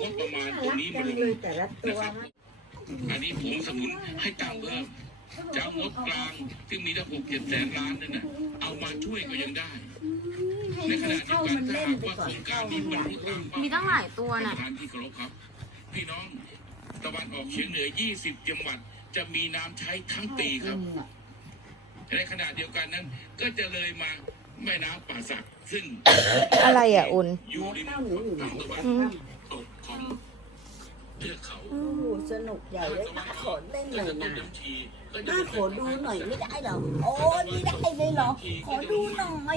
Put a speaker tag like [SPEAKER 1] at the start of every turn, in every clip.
[SPEAKER 1] บประมาณตรงนี้มาเลยนะครับอันนี้ผมสมุนให้ตังเพิ่มจะเอางบกลางซึ่งมีตั้ง6-7 แสนล้านนั่นน่ะเอามาช่วยก็ยังได้ในขณะเดียวกันถ้าหากว่าโครงการนี้บรรลุตามเป้า
[SPEAKER 2] มีตั้งหลายตัวน่ะ
[SPEAKER 1] ท่านที่เคารพครับพี่น้องตะวันออกเฉียงเหนือ20 จังหวัดจะมีน้ำใช้ทั้งปีครับในขณะเดียวกันนั้นก็จะเลยมาแม่น้ำป่าสักซึ่ง
[SPEAKER 2] อะไรอ่ะอุ่น
[SPEAKER 1] อยู่ริมฝั่งตะวันตกของเทือกเขา
[SPEAKER 3] สนุกใหญ่เลยน่าขอเล่นหน่อยนะ
[SPEAKER 1] ก็จะ
[SPEAKER 3] น่าขอดูหน่อยไม่ได้หรอโอ้ไม่ได้เลยเหรอขอดูหน่อย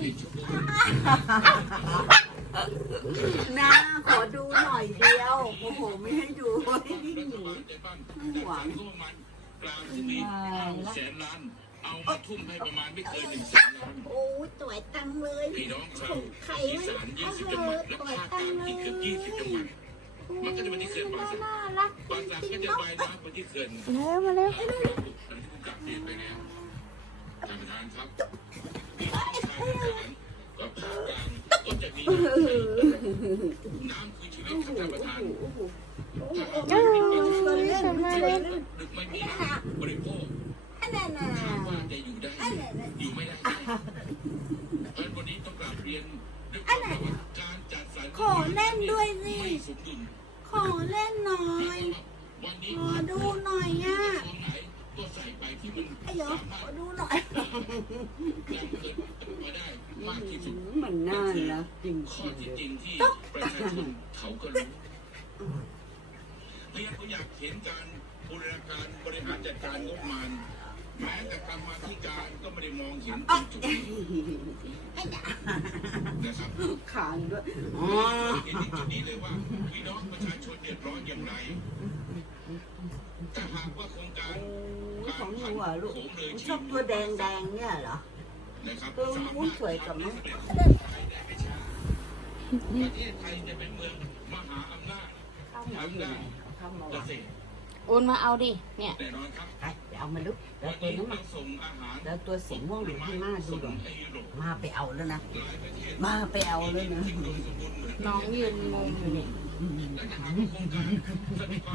[SPEAKER 3] นะขอดูหน่อยเดียวโอ้โหไม่ให้ดูไม่วิ่งหนีหวัง
[SPEAKER 1] กลางที่มี5 แสนล้านเอามาทุ่มให้ประมาณไม่เกิน1 แสนล้าน
[SPEAKER 3] โอ้สวยตังเลย
[SPEAKER 1] พี่น้องชาวอีสาน20 จังหวัดและภาคกลางอีกเกือบ20 จังหวัดมันก็จะมาที่เขื่อนป่าสักป่าสักก็จะว่ายน้ำไปที่เขื่อน
[SPEAKER 2] มาเร็ว
[SPEAKER 1] อันนี้ผมกลับเรียนไปแล้วท่านประธานครับภาคกลางก็จะมีน้ำคือชีวิตครับท่านประธานถ้าหากว่าไม่มีน้ำหรือไม่มีน้ำบริโภคถามว่าจะอยู่ได้อยู่ไม่ได้เพราะวันนี้ต้องกลับเรียนด้วยความว่าการจัดสรร
[SPEAKER 3] ขอเล่นด้วยสิ
[SPEAKER 1] ไม่สมดุล
[SPEAKER 3] ขอเล่นหน่อยขอดูหน่อยอ่ะ
[SPEAKER 1] ก็ใส่ไปที่มัน
[SPEAKER 3] ไอ้เหรอ
[SPEAKER 1] สามาร
[SPEAKER 3] ข
[SPEAKER 1] ถ
[SPEAKER 3] อดูหน่อย
[SPEAKER 1] ยังเกิดมาได้มากที่สุด
[SPEAKER 3] มันน่ารักจริง
[SPEAKER 1] ข้อที่จริงที่ประชาชนเขาก็รู้เพียงเขาอยากเห็นการบูรณาการบริหารจัดการงบประมาณแม้แต่กรรมาธิการก็ไม่ได้มองเห็นตรงจุดนี้นะครับ
[SPEAKER 3] ขานด้วย
[SPEAKER 1] เห็นที่จุดนี้เลยว่าพี่น้องประชาชนเดือดร้อนอย่างไรถ้าหากว่าโครงการ
[SPEAKER 3] ของหนูอ่ะลูก
[SPEAKER 1] โขงเลย
[SPEAKER 3] ชอบตัวแดงแดงๆเนี่ยเหรอ
[SPEAKER 1] นะครับ
[SPEAKER 3] ตัว
[SPEAKER 1] สา
[SPEAKER 3] มู
[SPEAKER 1] มารถ
[SPEAKER 3] สวยกับมั้ง
[SPEAKER 1] ประเทศไทยจะเป็นเมืองมหาอำนาจ
[SPEAKER 3] ข้าวหมูอยู่ไหนข้าวหมู
[SPEAKER 1] เกษตร
[SPEAKER 2] อุ่นมาเอาดิ เนี่ย
[SPEAKER 1] แน่นอนครับ
[SPEAKER 3] ไปเอามาลูกแล้
[SPEAKER 1] วั
[SPEAKER 3] วน ตัว
[SPEAKER 1] นี้
[SPEAKER 3] นั้น
[SPEAKER 1] เรา
[SPEAKER 3] มา
[SPEAKER 1] ส่งอาหาร
[SPEAKER 3] แล้วตัวสีม่วงหรือให้มาดูหน่อย
[SPEAKER 1] ให้ยุโรป
[SPEAKER 3] มาไปเอาแล้วนะ
[SPEAKER 1] หลายประเทศ
[SPEAKER 3] มาไปเอาแล้วนะ
[SPEAKER 1] ที่อุดมสมบูรณ์เหมือน
[SPEAKER 2] น้องยืนงงอยู่เนี่ย
[SPEAKER 1] และถ้าหากว่าโครงการทรัพยากร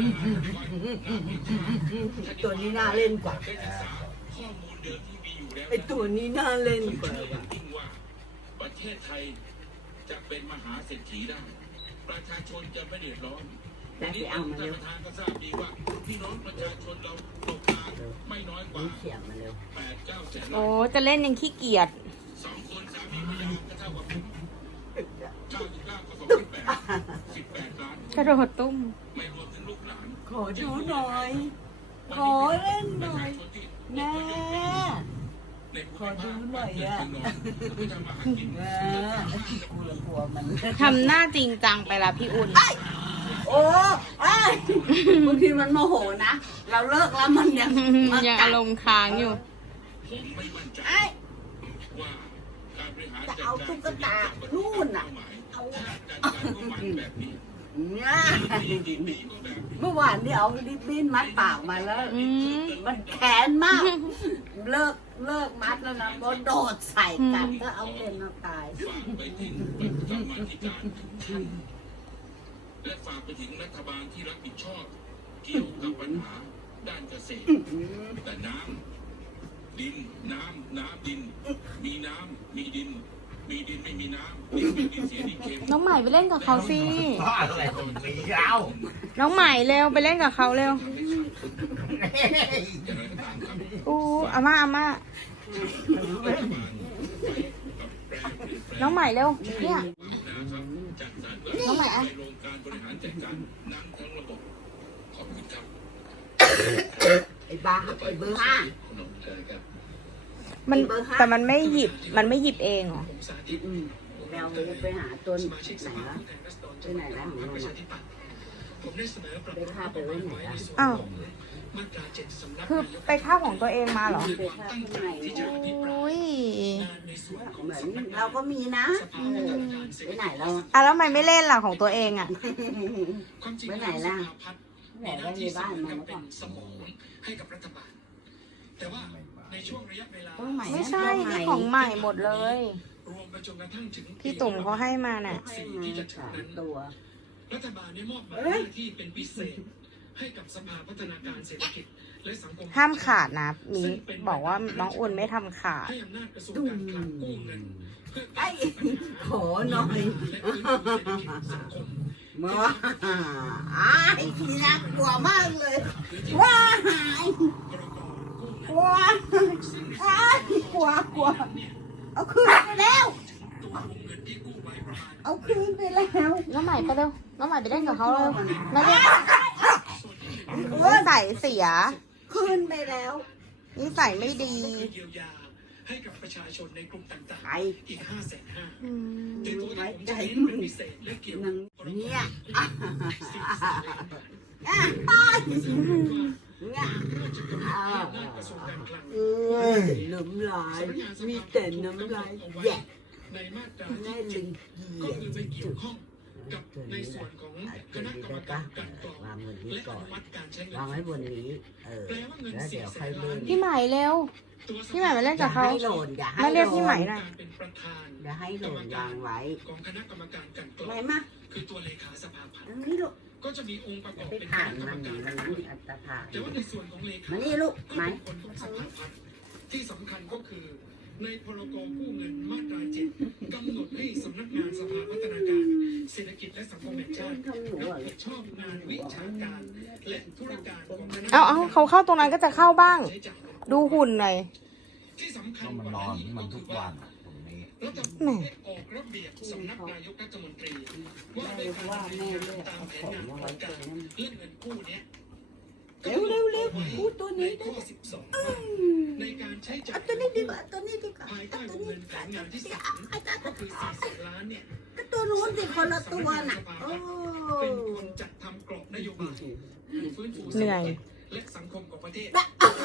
[SPEAKER 3] ตัวนี้น่าเล่นกว่า
[SPEAKER 1] ได้ศึกษาข้อมูลเดิมที่มีอยู่แล้ว
[SPEAKER 3] ไอตัวนี้น่าเล่นกว่า
[SPEAKER 1] เชื่ออย่างยิ่งว่าประเทศไทยจะเป็นมหาเศรษฐีได้ ประชาชนจะไม่เดือดร้อน
[SPEAKER 3] ได้ไปเอามา
[SPEAKER 1] ท่าน
[SPEAKER 3] เร็ว
[SPEAKER 1] ประธานก็ทราบดีว่าพี่น้องประชาชนเราตกงานไม่น้อยกว่า
[SPEAKER 3] นี่เขียนมาเร็ว
[SPEAKER 1] 8-9 แสน
[SPEAKER 2] โอ้
[SPEAKER 1] ล้าน
[SPEAKER 2] จะเล่นยังขี้เกียจ
[SPEAKER 1] 2 คนสามีภรรยาก็เท่ากับผม99ก็2 18ล้าน
[SPEAKER 2] กระโดดตุ้ม
[SPEAKER 1] ไม่รวมถึงลูกหลาน
[SPEAKER 3] ขอดูหน่อย ขอเล่นหน่อยแม่ขอดูหน่อยอ่ะแม่กลัวมัน
[SPEAKER 2] ทำหน้าจริงจังไปละพี่อุ่น
[SPEAKER 3] โอ้ยบางทีมันโมโหนะ เราเลิกแล้วมันยังมา
[SPEAKER 2] ยัง
[SPEAKER 3] กั
[SPEAKER 2] อา
[SPEAKER 3] ด
[SPEAKER 2] รมณ์ค้างอยู่
[SPEAKER 1] ผมไม่มั่นใจ
[SPEAKER 3] ไอ้
[SPEAKER 1] ว่าการบริหาร
[SPEAKER 3] จะ
[SPEAKER 1] จัด
[SPEAKER 3] เอา
[SPEAKER 1] การ
[SPEAKER 3] ตุ๊กตานู่นน่ะ
[SPEAKER 1] เอาจัดการงบประมาณแบบนี้
[SPEAKER 3] เนี่ย
[SPEAKER 1] ดีก็แบบ
[SPEAKER 3] เมื่อวานนี่เอาดิบบิ้นมัดปากมาแล้ว
[SPEAKER 2] อืม
[SPEAKER 3] มันแค้นมาก เลิกมัดแล้วนะก็โดดใส่กันก็เอาเป็นเอาตาย
[SPEAKER 1] ฝากไปถึงกรรมาธิการทุกท่านและฝากไปถึงรัฐบาลที่รับผิดชอบ เกี่ยวกับปัญหาด้านเกษตร แต่น้ำดินน้ำดิน มีน้ำมีดิน มีดินไม่มีน้ำดินไม่มีเสียดินเค็ม
[SPEAKER 2] น้องใหม่ไปเล่นกับเขาสิ
[SPEAKER 4] อะไรของมีเรา
[SPEAKER 2] น้องใหม่เร็วไปเล่นกับเขาเร็ว
[SPEAKER 1] อย่างไรก็ตามครับ
[SPEAKER 2] อู้อาม่า
[SPEAKER 1] รัฐบาลไปกับแปรเปลี่ยนแปลง
[SPEAKER 2] น้องใหม่เร็ว เนี่ย
[SPEAKER 1] นะครับจัดสรร
[SPEAKER 2] น้องใหม่อะ
[SPEAKER 1] ในโรงการบริหารจัดการน้ำทั้งระบบขอบคุณครับ
[SPEAKER 3] ไอ้บ้าไอ้เบอร์ห้า
[SPEAKER 1] ขนมเชิญครับ
[SPEAKER 2] มันแต่มันไม่หยิบเองเหรอ
[SPEAKER 3] เราไปหาตัวไหนวะไปไหนแล้วของเราไปฆ่าไปไว้ไหนล่ะ
[SPEAKER 2] อ้าวคือไปข้าวของตัวเองมาเหรอ
[SPEAKER 3] ไปฆ่าข้างใน
[SPEAKER 2] อุ้ย
[SPEAKER 3] เหมือนเราก็มีนะไปไหนเรา
[SPEAKER 2] อ่ะแล้วทำไมไม่เล่นล่ะของตัวเองอ่ะ
[SPEAKER 3] ไปไหนล่ะไหนไว้ในบ้านมันก่อน
[SPEAKER 1] สมองให้กับรัฐบาล แต่ว่าในช่วงระยะเวลา
[SPEAKER 3] ต้องใหม่
[SPEAKER 2] ไม่ใช่ที่ของใหม่หมดเลย
[SPEAKER 1] รวมไปจนกระทั่งถึง
[SPEAKER 2] พี่ตุ่มเขาให้มาน่ะ
[SPEAKER 3] ให้มา3 ตัว
[SPEAKER 5] รัฐบาลได้มอบหมายหน้าที่เป็นพิเศษให้กับสภาพัฒนาการเศรษฐกิจและสังคม
[SPEAKER 2] ห้ามขาดนะมีบอกว่าน้องอุ่นไม่ทำขาด
[SPEAKER 5] ให้อำนาจกระทรวงการคลังกู้เงินเพื่อ
[SPEAKER 3] ไอ้
[SPEAKER 5] แก้ไขปัญหา
[SPEAKER 3] ขอหน่อย
[SPEAKER 5] และฟื้นฟูเศรษฐกิจสังคม
[SPEAKER 3] มาไอ้ที่น่ากลัวมากเลยว้ายกลัวอ้ายกลัวเอาคืนไปแล้ว เอาคืนไปแล้ว
[SPEAKER 2] น้องใหม่ไปเร็ว น้องใหม่ไปเล่นกับเขาเร็วน้องเล่นนิสัยเสีย
[SPEAKER 3] คืนไปแล้ว
[SPEAKER 2] นิสัยไม่ดี
[SPEAKER 5] เยียวยาให้กับประชาชนในกลุ่มต่าง
[SPEAKER 3] ไป
[SPEAKER 5] ๆอีก 550,000
[SPEAKER 2] อืม
[SPEAKER 5] ในตัวที่ผมจะเน้นเป็นพิเศษและเกี่ยวกับ
[SPEAKER 3] เนี่ย
[SPEAKER 5] กระทรวงการคลัง
[SPEAKER 3] น้ำลายมีแต่น้ำลายแยะ
[SPEAKER 5] ในมาตรา
[SPEAKER 3] แน่
[SPEAKER 5] ที่
[SPEAKER 3] ลึง
[SPEAKER 5] ก็
[SPEAKER 3] เกีย
[SPEAKER 5] คือไปเกี่
[SPEAKER 3] จุ
[SPEAKER 5] ยว
[SPEAKER 3] ด
[SPEAKER 5] ข้องกับในส่วนของคณะกรรมการกลั่นกรอง
[SPEAKER 3] วางบนนี้
[SPEAKER 5] และ
[SPEAKER 3] ก่
[SPEAKER 5] อ
[SPEAKER 3] อน
[SPEAKER 5] นุมัติการใช้เงิน
[SPEAKER 3] วางไว้บนนี้
[SPEAKER 5] แปลว่าเงิน
[SPEAKER 3] แล้ว
[SPEAKER 5] 4
[SPEAKER 3] เดี๋ยว
[SPEAKER 5] แส
[SPEAKER 3] ค่อย
[SPEAKER 5] น
[SPEAKER 3] เล่
[SPEAKER 5] ล้าน
[SPEAKER 3] น
[SPEAKER 2] พี่ใหม่เร็ว พี่ใหม่มาเล่นกับเขา
[SPEAKER 3] อย่าให้หล่นอย่าให้
[SPEAKER 2] มาเรียกพี่ใหม่
[SPEAKER 3] ห
[SPEAKER 2] หน่อย
[SPEAKER 5] การเป็นประธาน
[SPEAKER 3] อย่าให้หล่นวางไว้
[SPEAKER 5] ของคณะกรรมการกลั่นกรอง
[SPEAKER 3] ไม่มา
[SPEAKER 5] คือตัวเลขาสภาพัน
[SPEAKER 3] อั
[SPEAKER 5] ธ์
[SPEAKER 3] นนี้ลูก
[SPEAKER 5] ก็จะมีองค์ประกอบ
[SPEAKER 3] ไป
[SPEAKER 5] เป็นค
[SPEAKER 3] ผ่าน
[SPEAKER 5] ณะกรร
[SPEAKER 3] มั
[SPEAKER 5] ม
[SPEAKER 3] น
[SPEAKER 5] การ
[SPEAKER 3] มัน
[SPEAKER 5] ด้วย
[SPEAKER 3] อัตภาพ
[SPEAKER 5] แต่ว่าในส่วนของเลขา
[SPEAKER 3] มานี่ลูก
[SPEAKER 5] ก็
[SPEAKER 3] ไหม
[SPEAKER 5] เป็นคนของสภาพันธ์ที่สำคัญก็คือในพรกกู้เงินมาตรา 7กำหนดให้สำนักงานสภาพัฒนาการเศรษฐกิจและสังคมแห่งชาติรับผิดชอบงานวิชาการและธุรการของคณะ
[SPEAKER 2] เอาเขาเข้าตรงนั้นก็จะเข้าบ้าง
[SPEAKER 5] ใช้จ่าย
[SPEAKER 2] ดูหุ่นหน่อย
[SPEAKER 5] ที่สำคัญ
[SPEAKER 4] มัน
[SPEAKER 5] ก
[SPEAKER 4] น
[SPEAKER 5] ว่า
[SPEAKER 4] อน
[SPEAKER 5] นั้นอีก
[SPEAKER 4] มั
[SPEAKER 5] ก็
[SPEAKER 4] นทุ
[SPEAKER 5] คื
[SPEAKER 4] ก
[SPEAKER 5] อว่า
[SPEAKER 4] วันตรงนี้
[SPEAKER 5] รัฐบาลได้ออกระเบียบสำนักนายกรัฐมนตรีว่าด้วยการดำเนินงานตามแผนงานโครงการเรื่องเงินกู้เนี้ย
[SPEAKER 3] เร็วพูดตัว
[SPEAKER 5] ใน
[SPEAKER 3] นี้
[SPEAKER 5] ข้อ 12ว่าในการใช้จ่าย
[SPEAKER 3] ตัวนี้ดีกว่าตัวนี้ดีกว่า
[SPEAKER 5] ภายใต้ว
[SPEAKER 3] ตัว
[SPEAKER 5] ง
[SPEAKER 3] นี้
[SPEAKER 5] เงินแผนงานที่3ก็คือ40 ล้านเนี่ย
[SPEAKER 3] ก็ตัวนู้นสิคนละตัวน่ะโอ้
[SPEAKER 5] เป็นคนจัดทำกรอบนโยบายฟื้นฟู
[SPEAKER 2] เหนื่อย
[SPEAKER 5] และสังคมของประเทศ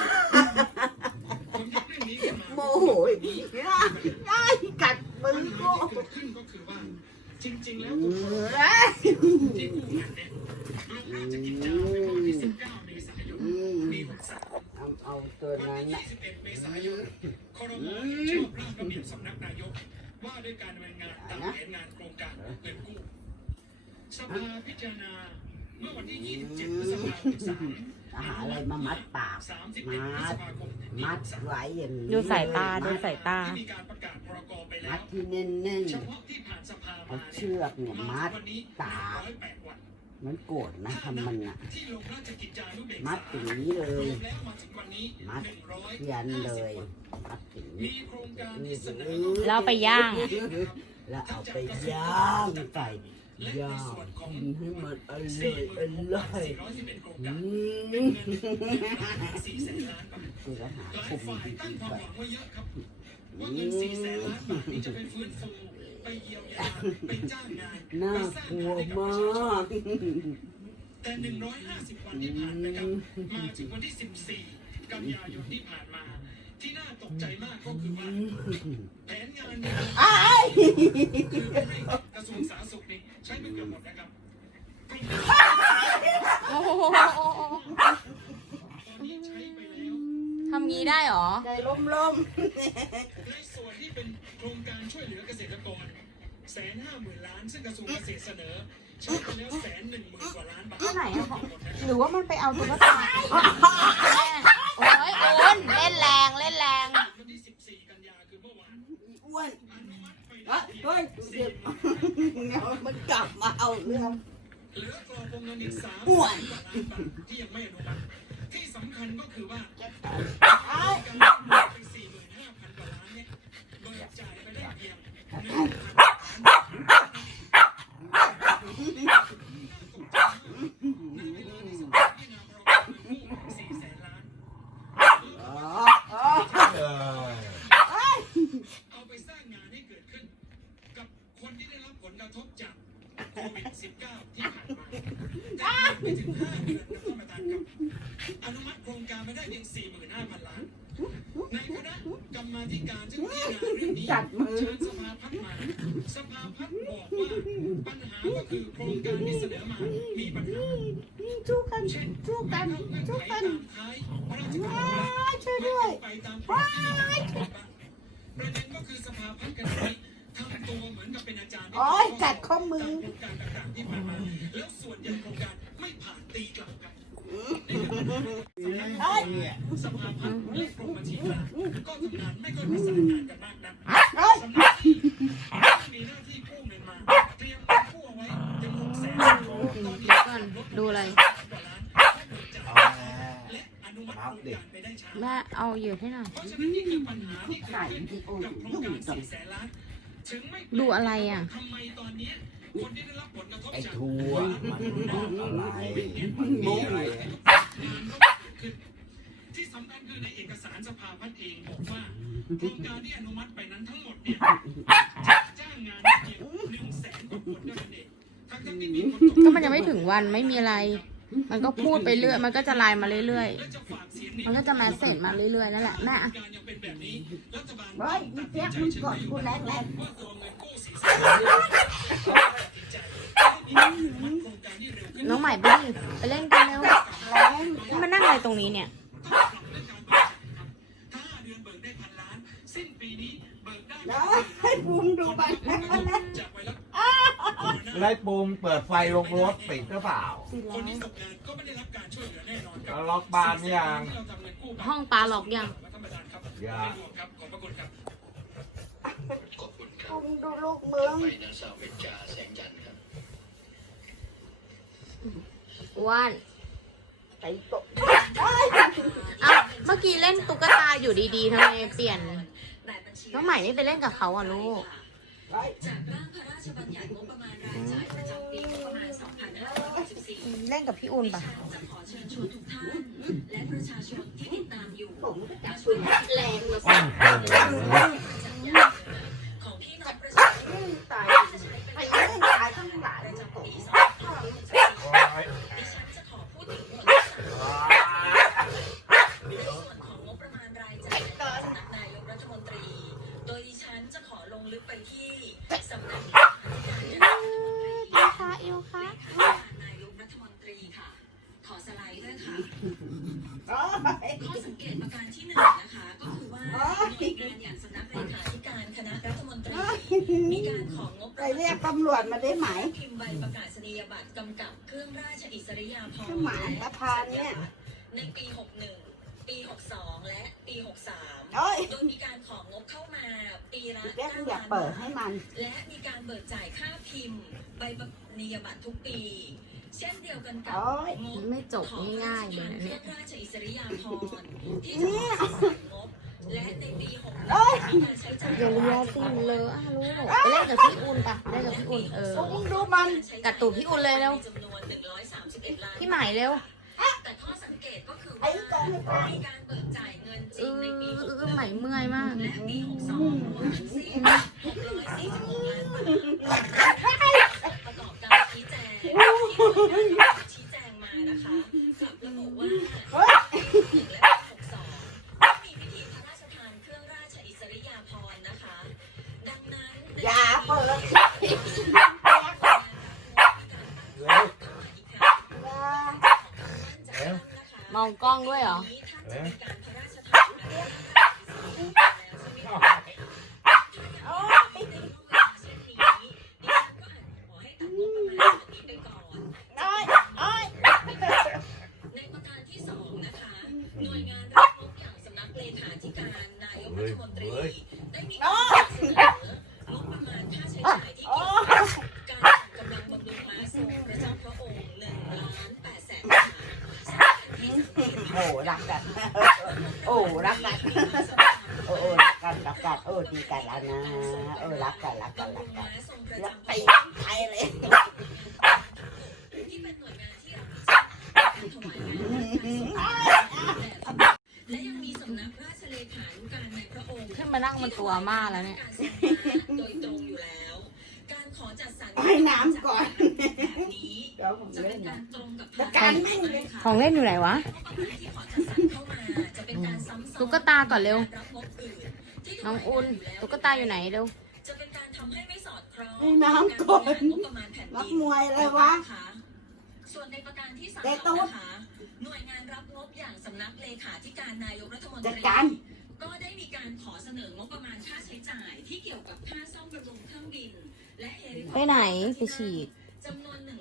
[SPEAKER 5] ผมยกเรื่องนี้ขึ้นมา
[SPEAKER 3] โมโหอย่างนี้ได้กัดมือ
[SPEAKER 5] ปัญหา
[SPEAKER 3] กู
[SPEAKER 5] ที่เกิดขึ้นก็คือว่าจริงๆแล้ว
[SPEAKER 3] เ
[SPEAKER 5] ทุกคนที่กู้เงินเนี่ยลงราชกิจจาเมื่อวันที่19 เมษายนปี63
[SPEAKER 3] เอาตัว
[SPEAKER 5] วัน
[SPEAKER 3] นั้น
[SPEAKER 5] ที่
[SPEAKER 3] น่ะ
[SPEAKER 5] 21 เมษายนครม.เห็นชอบร่างระเบียบสำนักนายกว่าด้วยการดำเนินงานตามแผนงานโครงการเงินกู้สภาพิจารณาเมื่อวันที่ 27 พฤษภาคม 63
[SPEAKER 3] หาอะไรมามัดปาก
[SPEAKER 5] 31 พฤษภาคม
[SPEAKER 3] มัดไว้อย่างนี้
[SPEAKER 2] ดูสายตา ดูสายตา
[SPEAKER 5] ที่มีการประกาศพรกไปแล้
[SPEAKER 3] มั
[SPEAKER 5] ว
[SPEAKER 3] ดที่แน่น
[SPEAKER 5] เฉพาะที่ผ่านสภา
[SPEAKER 3] ๆ
[SPEAKER 5] มา
[SPEAKER 3] เอาเชือกเนี่ยมัด
[SPEAKER 5] วันนี้
[SPEAKER 3] ตา
[SPEAKER 5] 108 วัน
[SPEAKER 3] มันโกรธนะทำมันอ่ะ
[SPEAKER 5] ที่ลงราชกิจจานุเบกษา
[SPEAKER 3] มัดอย่างนี้เล
[SPEAKER 5] ร
[SPEAKER 3] ย
[SPEAKER 5] วมแล้วมาถึงวันนี้
[SPEAKER 3] มัดเทียนเลยมัดอย่าง
[SPEAKER 5] มี
[SPEAKER 3] นี้
[SPEAKER 5] โครงการที่เสนอ
[SPEAKER 2] แล้วเอาไปย่าง
[SPEAKER 3] แล้วเอาไปย่างใส่ย่างกินให้มันอร่อยอร่อย
[SPEAKER 5] 411โครง
[SPEAKER 3] อื
[SPEAKER 5] การ
[SPEAKER 3] ม
[SPEAKER 5] 400,000 ล้านบาท
[SPEAKER 3] คือแล้วหา
[SPEAKER 5] หลาย
[SPEAKER 3] คุม
[SPEAKER 5] ฝ่าย
[SPEAKER 3] ดี
[SPEAKER 5] ตั้ง
[SPEAKER 3] ๆ
[SPEAKER 5] ความ
[SPEAKER 3] ไป
[SPEAKER 5] หวังไว้เยอะครับ ว่าเงิน400,000 ล้านบาทนี้จะไปฟื้นฟูไปเยียวยาไปจ้างงาน
[SPEAKER 3] น่า
[SPEAKER 5] ไปสร้าง
[SPEAKER 3] กลัว
[SPEAKER 5] งานให้กับ
[SPEAKER 3] มา
[SPEAKER 5] ประชาชน
[SPEAKER 3] ก
[SPEAKER 5] แต่150 วันที่ผ่านไปครับมาถึงวันที่ 14 กันยายนที่ผ่านมา ที่น่าตกใจมากก็คือว่าแผนงานเนี่ยคือให้กระทรวงสาธารณสุขนี่ใช้ไปเกือบหมดนะครับกลุ่มตอนนี้ใช้ไปแล้ว
[SPEAKER 2] ทำงี้ได้เหรอ
[SPEAKER 3] ใจล้ม
[SPEAKER 5] ในส่วนที่เป็นโครงการช่วยเหลือเกษตรกร150,000 ล้านซึ่งกระทรวงเกษตรเสนอใช้ไปแล้ว110,000 กว่าล้านบาท
[SPEAKER 2] ที่ไหนอะหรือว่ามันไปเอาตุ๊กตาโอ้ยโอนเล่นแรงเล่นแรง
[SPEAKER 5] วันที่ 14 กันยาคือเมื่อวาน
[SPEAKER 3] ๆอ้วน
[SPEAKER 5] อนุมัติไป
[SPEAKER 3] เฮ้
[SPEAKER 5] ได้
[SPEAKER 3] ยเดี๋ยวมันกลับมาเอาเรื่อง
[SPEAKER 5] เหลือกรอบวงเงินอีก3
[SPEAKER 3] อ้วน
[SPEAKER 5] กว่าล้านบาทที่ยังไม่อนุมัติที่สำคัญก็คือว่า
[SPEAKER 3] ไอ้
[SPEAKER 5] การเบิกไป 45,000 กว่าล้านเนี่ยเบิกจ่ายไปได้เพียง 1,000 ล้านบาทในเวลาที่สำนักพิจารณาพรบเงินกู้400,000 ล้าน เอาไปสร้างงานให้เกิดขึ้น กับคนที่ได้รับผลกระทบจากโควิด -19 ที่ผ่านมาแต่ไปถึง5 เดือนนะท่านประธานครับอนุมัติโครงการไม่ได้เพียง 45,000 ล้าน ในคณะกรรมาธิการซึ่งพิจารณาเรื่องนี้
[SPEAKER 3] จัดมือ
[SPEAKER 5] เชิญสภาพัฒน์มา สภาพัฒน์บอกว่าปัญหาก็คือโครงการที่เสนอมามีปัญหา
[SPEAKER 3] สู้กัน
[SPEAKER 5] เช่น
[SPEAKER 3] สู้กัน
[SPEAKER 5] ไม่เข้าเงื่อน
[SPEAKER 3] สู้
[SPEAKER 5] ไข
[SPEAKER 3] กัน
[SPEAKER 5] ตามท้ายพระราชกำหนด
[SPEAKER 3] ช่วยด้วย
[SPEAKER 5] ไปตามกรอบที่มีการกำหนดบ้างประเด็นก็คือสภาพัฒน์กันนี้ทำตัวเหมือนกับเป็นอาจารย์
[SPEAKER 3] โอ้ยกัดข้อมือ
[SPEAKER 5] ตามโครงการต่างๆที่ที่ผ่านมาแล้วส่วนใหญ่โครงการไม่ผ่านตีกลับกันสภาพัฒน์และกรมบัญชีกลางก็ทำงานไม่ค่อยประสานงานกันมากนักสำนักที่มีหน้าที่กู้เงินมาเตรียมกู้เอาไว้ถึง600,000 ตอนนี้
[SPEAKER 2] เดี๋ยวก่อนดูอะไร
[SPEAKER 5] และอนุมัติโครงการไปได้ช้า
[SPEAKER 2] แม่เอาอยู่ให้หน่อย
[SPEAKER 5] เพราะฉะนั้นนี่คือปัญหาที่เกิดขึ้นกับโครงการ400,000 ล้านถึงไม่
[SPEAKER 2] ดูอะไรอ่ะ
[SPEAKER 5] ทำไมตอนนี้คนที่ได้รับผลกระทบ
[SPEAKER 4] ไอ้
[SPEAKER 5] จาก
[SPEAKER 4] ทัวร์มันอะไรมันมีอะไร
[SPEAKER 5] ที่สำคัญคือในเอกสารสภาพัฒน์เองบอกว่าโครงการที่อนุมัติไปนั้นทั้งหมดเนี่ยจะจ้างงานเพียง100,000 กว่าคนเท่านั้นเองทั้งที่มีคนตก
[SPEAKER 2] ก็มันยังไม่ถึงวันไม่มีอะไร มันก็พูดไปเรื่อย มันก็จะไลน์มาเรื่อย
[SPEAKER 5] และจะฝากเสียง
[SPEAKER 2] ๆ มันก็จะมาเสร็จมาเรื่อยๆนั่นแหละแม่อะ
[SPEAKER 5] การยังเป็นแบบนี้รัฐบาล
[SPEAKER 3] เฮ้ยมึงเจ๊ยบมึงกดกูแรง
[SPEAKER 5] ว่าตัวเงินกู้400,000 ล้านมันโครงการที่เร็วขึ้น
[SPEAKER 2] น้องใหม่ไปดิไปเล่นกันเร็ว
[SPEAKER 3] ๆแรง
[SPEAKER 2] มานั่งอะไรตรงนี้เนี่ย
[SPEAKER 5] ถ้า5 เดือนเบิกได้1,000 ล้านสิ้นปีนี้เบิกได้
[SPEAKER 3] แล้วให้ภูมิดูไป
[SPEAKER 5] จากไวรัส
[SPEAKER 4] ไล่ปุ่มเปิดไฟลงรถปิดหรือเปล่า
[SPEAKER 5] คนที่ตกงานก็ไม่ได้รับการช่วยเหลือแน่นอนครั
[SPEAKER 4] แล้วล็อกบ้านยัง
[SPEAKER 5] ที่เราทำเงินกู้ไป
[SPEAKER 2] ห้องปลาหลอกยัง
[SPEAKER 5] ท่านประธานครับ
[SPEAKER 4] อย่า
[SPEAKER 5] ไม่รวมครับขอบพระคุณครับ
[SPEAKER 1] ขอบคุณครับ
[SPEAKER 3] ภูมิดูลูกเมือง
[SPEAKER 1] ไปนางสาวเบญจาแสงจันทร์ครับ
[SPEAKER 2] อ้วน
[SPEAKER 3] ไปตก
[SPEAKER 2] เอ้าเมื่อกี้เล่นตุ๊กตาอยู่ดีๆทำไมเปลี่ยน น้องใหม่ไม่ไปเล่นกับเขาอ่ะลูก
[SPEAKER 6] จากร่างพระราชบัญญัติงบประมาณรายจ่ายประจำปีงบประมาณ 2564
[SPEAKER 2] เล่นกับพี่อุ่นปะ
[SPEAKER 6] จะขอเชิญชวนทุกท่าน และประชาชนที่ติดตามอยู่
[SPEAKER 3] ผมก็จั
[SPEAKER 6] มา
[SPEAKER 3] บ
[SPEAKER 6] ช่วยแรงและสร้างของพี่น้องประชาชน
[SPEAKER 3] ตาย
[SPEAKER 6] จะใช้
[SPEAKER 3] ไป
[SPEAKER 6] เป็น
[SPEAKER 3] เล่นตายทั้งหลาย
[SPEAKER 6] ประจำปี
[SPEAKER 4] โอ้ย
[SPEAKER 6] 2564ดิฉันจะขอพูดถึงหมวดที่3ในส่วนของงบประมาณรายจ่ายของสำนักนายกรัฐมนตรี โดยดิฉันจะขอลงลึกไปที่สำนักเลขาธิการนายกรัฐมนตรี นายกรัฐมนตรีค่ะ ขอสไลด์ด้วยค่ะ ข้อสังเกตประการที่ 1 นะคะ ก็คือว่าหน่วยงานอย่างสำนักเลขาธิการคณะรัฐมนตรี มีการของงบ
[SPEAKER 3] ไปเรียกตำรวจมาได้ไหม
[SPEAKER 6] พิมพ์ใบประกาศนียบัตรกำกับเครื่องราชอิสริยาภรณ์
[SPEAKER 3] หมายประธานเนี่ย
[SPEAKER 6] ในปี 61 ปี 62 และปี 63
[SPEAKER 3] โอ้ย
[SPEAKER 6] โดยมีการของงบเข้ามาปีละ
[SPEAKER 3] แกมึงอยาก
[SPEAKER 6] 9
[SPEAKER 3] เปิดให้มัน
[SPEAKER 6] และมีการเบิกจ่ายค่าพิมพ์ใบประกาศนียบัตรทุกปี เช่นเดียวกันกับ
[SPEAKER 3] โอ้ย
[SPEAKER 6] งบ
[SPEAKER 2] ไม่จบง่ายๆเลยนะเนี่ย
[SPEAKER 6] ของราชอิสริยาภรณ์ที่จะขอจัดสรรงบและในปี61
[SPEAKER 3] โอ้ย
[SPEAKER 6] มีการใช้จ่าย
[SPEAKER 2] อย่าเลียสิมันเลอะอ่ะลูกไปเล่นกับพี่อุ่นปะเล่นกับพี่อุ่น
[SPEAKER 3] ภูมิดูมัน
[SPEAKER 2] กัดตูดพี่อุ่นเลยเร็ว
[SPEAKER 6] จำนวน131 ล้าน
[SPEAKER 2] พี่ใหม่เร็ว
[SPEAKER 6] แต่ข้อสังเกตก็คือ
[SPEAKER 3] ไอ้
[SPEAKER 6] ว่า
[SPEAKER 3] ตรงนี้ไป
[SPEAKER 6] มีการเบิกจ่ายเงินจริงในปี
[SPEAKER 2] ใหม่เมื่อยมาก
[SPEAKER 6] และปี 62รวมทั้งสิ้น646 ล้านบาทประกอบการชี้แจงที่หน่วยงานชี้แจงมานะคะกลับระบุว่า
[SPEAKER 3] เฮ้ย
[SPEAKER 6] ปี61และปี62ไม่มีพิธีพระราชทานเครื่องราชอิสริยาภรณ์นะคะ ดังนั้นใน
[SPEAKER 3] อย่าเปิด
[SPEAKER 2] มองกล้องด้วยเหรอ
[SPEAKER 3] โอ้ยโอ้ย
[SPEAKER 6] ในประการที่ 2 นะคะ หน่วยงานรับงบอย่างสำนักเลขาธิการนายกรัฐมนตรี ได้มีการเสนองบประมาณค่าใช้จ่ายที่เกี่ยวกับการจัดกำลังบำรุงม้าทรงพระเจ้าพระองค์1,800,000 บาทซึ่งเป็นที่สังเกต
[SPEAKER 3] โอ้รักกันโอ้รักกันโอ้รักกันรักกันดีกันแล้วนะรักกันรักกันรักกันรักตีใครเลย
[SPEAKER 6] ที่เป็นหน่วยงานที่รับผิดชอบการถวายงานและยังมีสำนักราชเลขานุการในพระองค์
[SPEAKER 2] ขึ้นมานั่งบนตัวม่าแล้วเนี่ย
[SPEAKER 6] โดยตรงอยู่แล้ว การขอจัดสรร
[SPEAKER 3] ให้น้ำก่อน
[SPEAKER 6] แบบนี้
[SPEAKER 3] เดี๋ยวผม
[SPEAKER 6] จะ
[SPEAKER 3] เล่
[SPEAKER 6] เป็น น
[SPEAKER 3] นะ
[SPEAKER 6] การตรงกับ
[SPEAKER 3] ประกันไม่มี
[SPEAKER 2] ของเล่นอยู่ไหนวะ
[SPEAKER 6] ที่ขอจัดสรรเข้ามาจะเป็นการซ้ำซ้อน
[SPEAKER 2] ตุ๊กตาก่อนเร็ว
[SPEAKER 6] รับงบอื่นที่
[SPEAKER 2] น้องอุ่นตุ๊กตาอยู่ไหนเร็ว
[SPEAKER 6] จะเป็นการทำให้ไม่สอดคล้อง
[SPEAKER 3] ให้น้ำก่อน
[SPEAKER 6] งบประมาณแผ่น
[SPEAKER 3] รัก
[SPEAKER 6] ดิน
[SPEAKER 3] มวยอะไรวะ
[SPEAKER 6] ส่วนในประการที่สาม
[SPEAKER 3] เตะตูด
[SPEAKER 6] นะคะหน่วยงานรับงบอย่างสำนักเลขาธิการนายกรัฐมนต
[SPEAKER 3] จัด
[SPEAKER 6] รี
[SPEAKER 3] การ
[SPEAKER 6] ก็ได้มีการขอเสนองบประมาณค่าใช้จ่ายที่เกี่ยวกับค่าซ่อมบำรุงเครื่องบิน และเฮลิคอปเตอร์
[SPEAKER 2] ไปไหนไปฉีด
[SPEAKER 6] จำนวน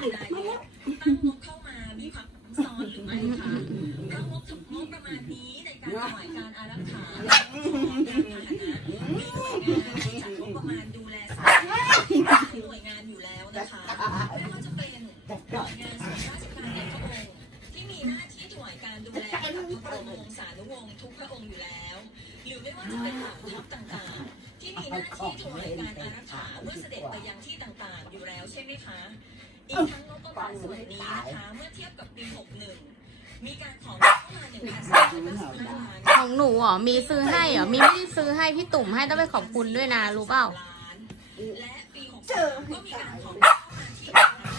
[SPEAKER 6] นายกตั้งงบเข้ามามีความซับซ้อนหรือไม่คะเพราะงบประมาณนี้ในการถวายการอารักขาและของยานพาหนะมีหน่วยงานที่จัดงบประมาณดูแลสาธารณสุขหน่วยงานอยู่แล้วนะคะไม่ว่าจะเป็นหน่วยงานส่วนราชการในพระองค์ที่มีหน้าที่ถวายการดูแลให้กับพระบรมวงศานุวงศ์ทุกพระองค์อยู่แล้ว หรือไม่ว่าจะเป็นเหล่าทัพต่างๆ ที่มีหน้าที่ถวายการอารักขาเมื่อเสด็จไปยังที่ต่างๆ อยู่แล้วใช่ไหมคะ อีกทั้งงบประมาณส่วนนี้นะคะเมื่อเทียบกับปี 61 มีการของงบเข้ามา 1,395 ล้าน
[SPEAKER 2] ของหนูเหรอ มีซื้อให้เหรอ มีไม่ได้ซื้อให้พี่ตุ่มให้ต้องไปขอบคุณด้วยนะ รู้เปล่า
[SPEAKER 6] และปี 62 ก็มีการของงบเข้ามาที่1,395 ล้าน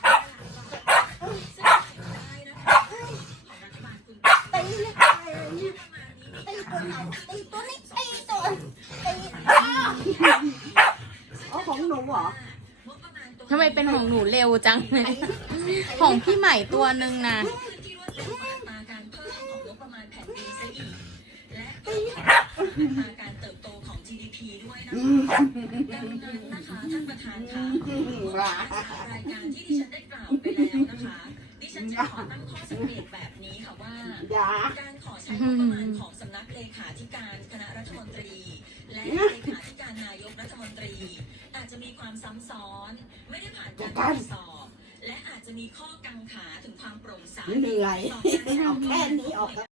[SPEAKER 6] ซึ่งได้นะคะของรัฐบาลคุณ
[SPEAKER 3] ตีเลย
[SPEAKER 6] ประมาณนี้มี
[SPEAKER 3] ตี
[SPEAKER 6] การ
[SPEAKER 3] ตัวนี้ตีตัวนี้ตีตัวเอาของหนูเหรอ
[SPEAKER 2] ทำไมเป็นของหนูเร็วจังเลย ของพี่ใหม่ตัวหนึ่งนะ
[SPEAKER 6] ที่รวดเร็วกว่าอัตราการเพิ่มของงบประมาณแผ่นดินซะอีก และก็อัตราการเติบโตของ GDP ด้วยนะคะดังนั้นนะคะท่านประธานคะรายการที่ดิฉันได้กล่าวไปแล้วนะคะ ดิฉันจะขอตั้งข้อสังเกตแบบนี้ค่ะว่า การขอใช้งบประมาณของสำนักเลขาธิการคณะรัฐมนตรี และเลขาธิการนายกรัฐมนตรี อาจจะมีความซ้ำซ้อน ไม่ได้ผ่านการตรวจสอบ และอาจจะมีข้อกังขาถึงความโปร่งใส
[SPEAKER 3] เหนื่อยเอาแค่นี้ออก